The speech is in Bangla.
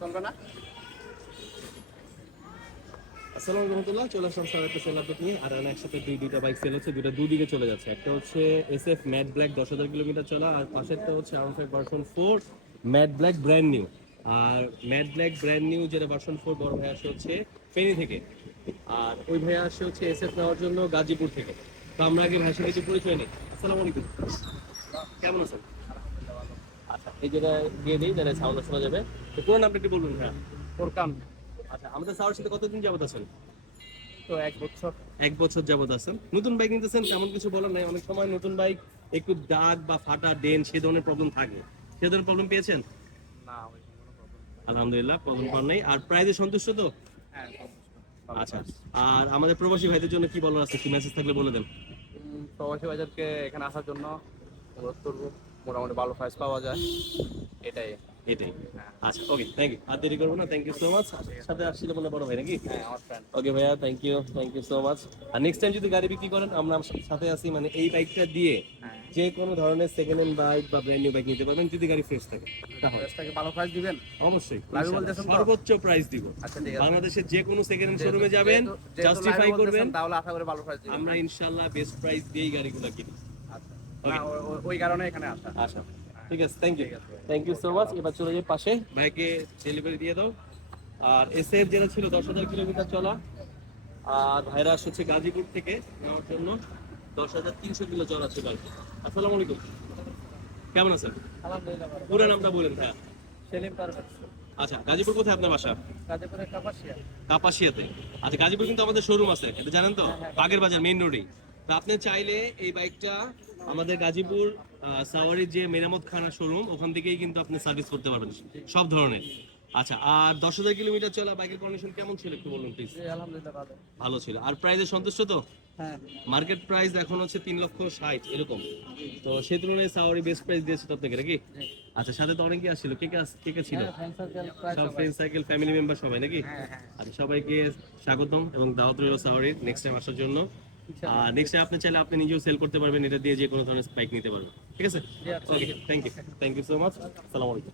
চলবে না। আসসালামু আলাইকুম রহমতুল্লাহ, চলে আসলাম স্যার একটা সেল আপডেট নিয়ে। আর একসাথে দুইটা বাইক সেল হচ্ছে, দুইটা দুদিকে চলে যাচ্ছে। একটা হচ্ছে SF ম্যাট ব্ল্যাক 10,000 কিলোমিটার চলা, আর পাশেরটা হচ্ছে R5 version 4 matte black brand new. আর ম্যাট ব্ল্যাক ব্র্যান্ড নিউ যেটা ভার্সন 4 বড় ভাই আসে হচ্ছে ফেনী থেকে, আর ওই ভাই আসে হচ্ছে SF নেওয়ার জন্য গাজীপুর থেকে। তো আমরা আগে ভাইয়ের সাথে কিছু পরিচয় নিই। আসসালামু আলাইকুম, কেমন আছেন? আচ্ছা, এই যেটা দিয়ে দিই, যারা সাউন্ড শোনা যাবে। তো পুরো নামটা একটু বলবেন ভাইয়া। ফোরকান। আচ্ছা, আমাদের স্যারের সাথে কতদিন যাবত আছেন? তো 1 বছর। 1 বছর যাবত আছেন। নতুন বাইক নিতেছেন, তেমন কিছু বলার নাই। অনেক সময় নতুন বাইক একটু দাগ বা ফাটা ডেন সে ধরনের প্রবলেম থাকে, সে ধরনের প্রবলেম পেয়েছেন? না, ওই কোনো প্রবলেম। আলহামদুলিল্লাহ, প্রবলেম পান নাই। আর প্রাইজে সন্তুষ্ট তো? হ্যাঁ, আচ্ছা, আর আমাদের প্রবাসী ভাইদের জন্য কি বলার আছে, কি মেসেজ থাকলে বলে দেন। প্রবাসী বাজারকে এখানে আসার জন্য অনুরোধ করবো। মোটামুটি ভালো প্রাইস পাওয়া যায়, এটাই। এটাই। আচ্ছা, ওকে, থ্যাংক ইউ। আর দেরি করবো না, থ্যাংক ইউ সো মাচ। সাথে আসছিল মনে বড় ভাই নাকি? হ্যাঁ, আমার ফ্রেন্ড। ওকে ভাইয়া, থ্যাংক ইউ সো মাচ। আর নেক্সট টাইম যদি গাড়ি বিক্রি করেন, আমরা সাথে আছি। মানে এই বাইকটা দিয়ে হ্যাঁ, যে কোনো ধরনের সেকেন্ড হ্যান্ড বাইক বা ব্র্যান্ড নিউ বাইক নিতে পারবেন, যদি গাড়ি ফ্রেশ থাকে তাহলে। প্রাইসটাকে ভালো প্রাইস দিবেন। অবশ্যই লাইভে বলতেছেন তো? সর্বোচ্চ প্রাইস দিব। আচ্ছা, ঠিক আছে। বাংলাদেশের যে কোনো সেকেন্ড হ্যান্ড শোরুমে যাবেন, যেহেতু জাস্টিফাই live করবেন, বলতেছেন, তাহলে আশা করি ভালো প্রাইস দিবেন। আমরা ইনশাআল্লাহ বেস্ট প্রাইস দিয়েই গাড়িগুলো কিনি। আচ্ছা। Okay. না, ওই কারণে এখানে আসা। আচ্ছা, ঠিক আছে, থ্যাংক ইউ। ঠিক আছে। Thank you so much. এবার চলে যাই পাশে, ভাইকে ডেলিভারি দিয়ে দাও। আর SF যেটা ছিল 10,000 কিলোমিটার চলা, আর ভাইরা হচ্ছে গাজীপুর থেকে নেওয়ার জন্য 10,300 কিলো চলা ছিল আর কি। আসসালামু আলাইকুম, কেমন আছেন? আলহামদুলিল্লাহ ভালো। পুরো নামটা বলেন ভাইয়া। সেলিম পারভেজ। আচ্ছা, গাজীপুর কোথায় আপনার বাসা? গাজীপুরের কাপাসিয়া। কাপাসিয়াতে। আচ্ছা, গাজীপুর কিন্তু আমাদের শোরুম আছে, এটা জানেন তো? হ্যাঁ। বাগের বাজার মেইন রোডেই। তো আপনি চাইলে এই বাইকটা আমাদের গাজীপুর সাওয়ারির যে মেরামত খানা শোরুম, ওখান থেকেই কিন্তু আপনি সার্ভিস করতে পারবেন সব ধরনের। আচ্ছা, আর 10,000 কিলোমিটার চলা বাইকের কন্ডিশন কেমন ছিল একটু বলুন প্লিজ। জি, আলহামদুলিল্লাহ ভালো। ভালো ছিল। আর প্রাইসে সন্তুষ্ট তো? হ্যাঁ। মার্কেট প্রাইস এখন হচ্ছে 3,60,000 এরকম। তো সেই তুলনায় সাওয়ারি বেস্ট প্রাইস দিয়েছে তো আপনাকে নাকি? আচ্ছা, সাথে তো অনেকেই আসছিল। কে কে ছিল? হ্যাঁ, ফ্রেন্ড সার্কেল প্রায় সব সবাই। ফ্রেন্ড সাইকেল ফ্যামিলি মেম্বার সবাই নাকি? হ্যাঁ, হ্যাঁ। আচ্ছা, সবাইকে স্বাগতম এবং দাওয়াত রইল সাওয়ারির নেক্সট টাইম আসার জন্য। ইনশাআল্লাহ। আর নেক্সট টাইম আপনি চাইলে আপনি নিজেও সেল করতে পারবেন, এটা দিয়ে যে কোনো ধরনের বাইক নিতে পারবেন। ঠিক আছে? জি, আচ্ছা। ওকে, থ্যাংক ইউ সো মাচ। আসসালামু আলাইকুম।